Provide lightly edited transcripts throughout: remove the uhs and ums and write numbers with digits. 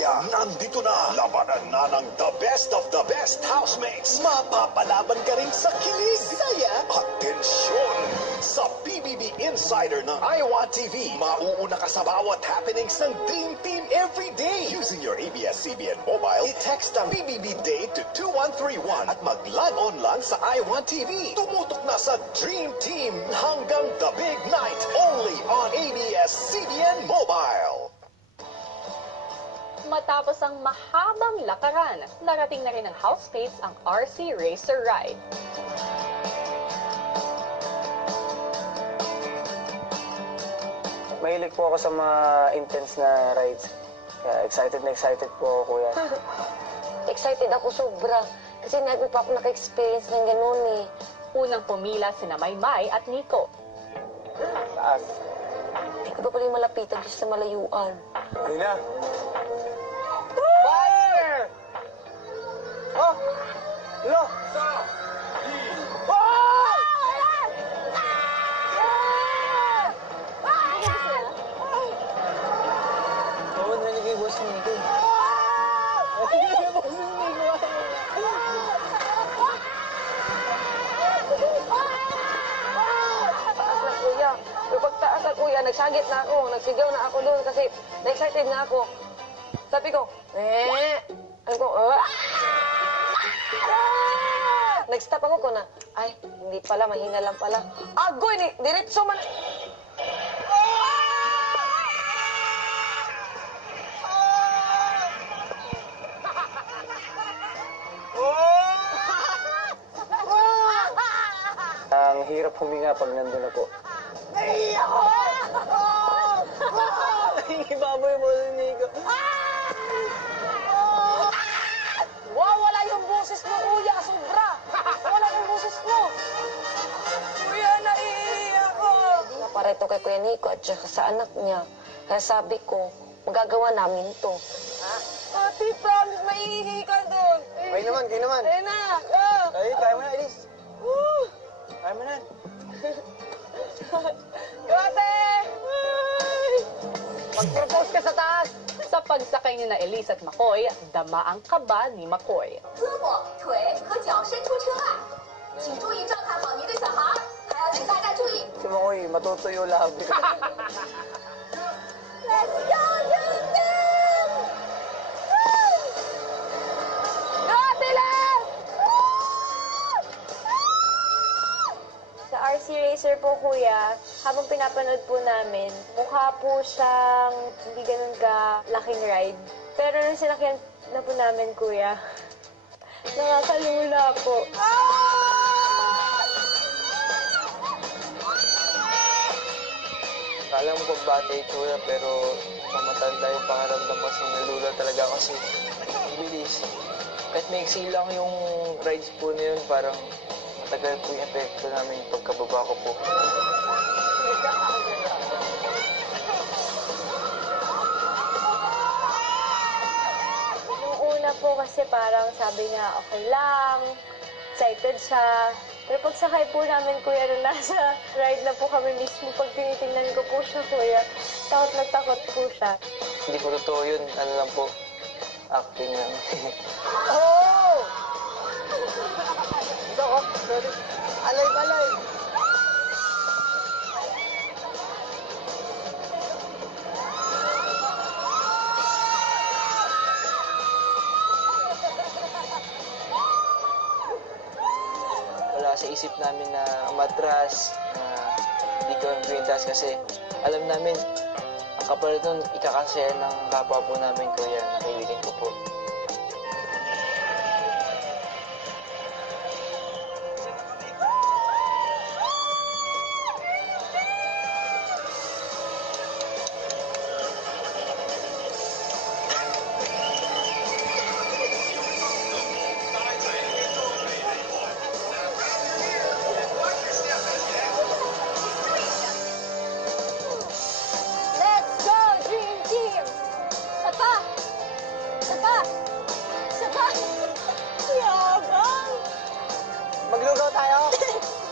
pamilya, nandito na. Labanan na ng the best of the best housemates. Mapapalaban ka rin sa kilig, saya at tensyon. Sa PBB Insider ng iWant TV, mauuna ka sa bawat happenings ng Dream Team every day. Using your ABS-CBN mobile, i-text ang PBB Day to 2131 at mag-log on lang sa iWant TV. Tumutok na sa Dream Team hanggang the big night, only on ABS-CBN Mobile. Matapos ang mahabang lakaran, narating na rin ng housemates ang RC Racer Ride. Mahilig po ako sa mga intense na rides. Kaya excited na excited po ako, kuya. Excited ako sobra. Kasi never pa ako naka-experience ng ganun eh. Unang pumila sina Maymay at Nico. Taas. Hindi ko pa pala yung malapitan just sa malayuan. Hindi na. Fire! Oh! Lo! Oo, narinig yung boss ni Nico. Kuya, yung pagtaas na kuya, nagsagit na ako, nagsigaw na ako doon kasi na-excited na ako. Sabi ko, Sabi ko, Nag-stop ako ko na, ay, hindi pala, mahina lang pala. Agoy, diretso man. Ang hirap huminga pag nandun ako. Naiiyak ako! Nangibaboy mo si Nico. Wow, wala yung boses mo, kuya. Sobra. Wala yung boses mo. Kuya, naiiyak ko. Napareto kay Kuya Nico at saka sa anak niya. Kaya sabi ko, magagawa namin to. Ate, promise, maiihi ka doon. Kayo naman, kayo naman. Ayun na. Ay, kaya mo na, Elise. Kaya mo na. Ate! Mag-propose ka sa taas. Sa pagsakay ni na Elise at Makoy, dama ang kaba ni Makoy. 胳膊、腿和脚伸出车外，请注意照看好您的小孩，还要请大家注意。 Si Makoy, matutuyo labi. Let's go, Houston! Go, Tilas! Sa RC Racer po, kuya, habang pinapanood po namin, mukha po siyang hindi ganun ka-laking ride. Pero nung sinakyan na po namin, kuya, nakakalula po. Kala mo pagbati, kuya, pero mamatanda yung pangaramdam kasi nalula talaga kasi ang bilis. Kahit maiksi lang yung rides po na yun, parang matagal po yung epekto namin pagkababa ko po. Nung una po kasi parang sabi niya, okay lang, excited siya. Pero pagsakay po namin, kuya, nung nasa ride na po kami mismo, pag tinitingnan ko po siya, kuya, takot na takot po siya. Hindi po totoo yun, ano lang po, acting lang. Oh! Ito, sorry. Alay. Wala sa isip namin na matras, na hindi ko ang kwintas kasi alam namin, ang kapalit nun, ikakasaya ng kapwa po namin, kuya, na kaibigan ko po. Let's go, Dream Team! Sapa! Maglugaw tayo?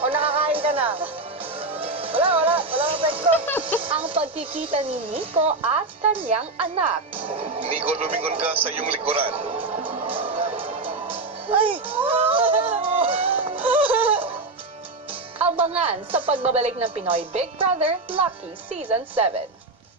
O nakakain ka na? Wala epekto. Ang pagkikita ni Nico at kanyang anak. Nico, lumingon ka sa iyong likuran. Abangan sa pagbabalik ng Pinoy Big Brother Lucky Season 7.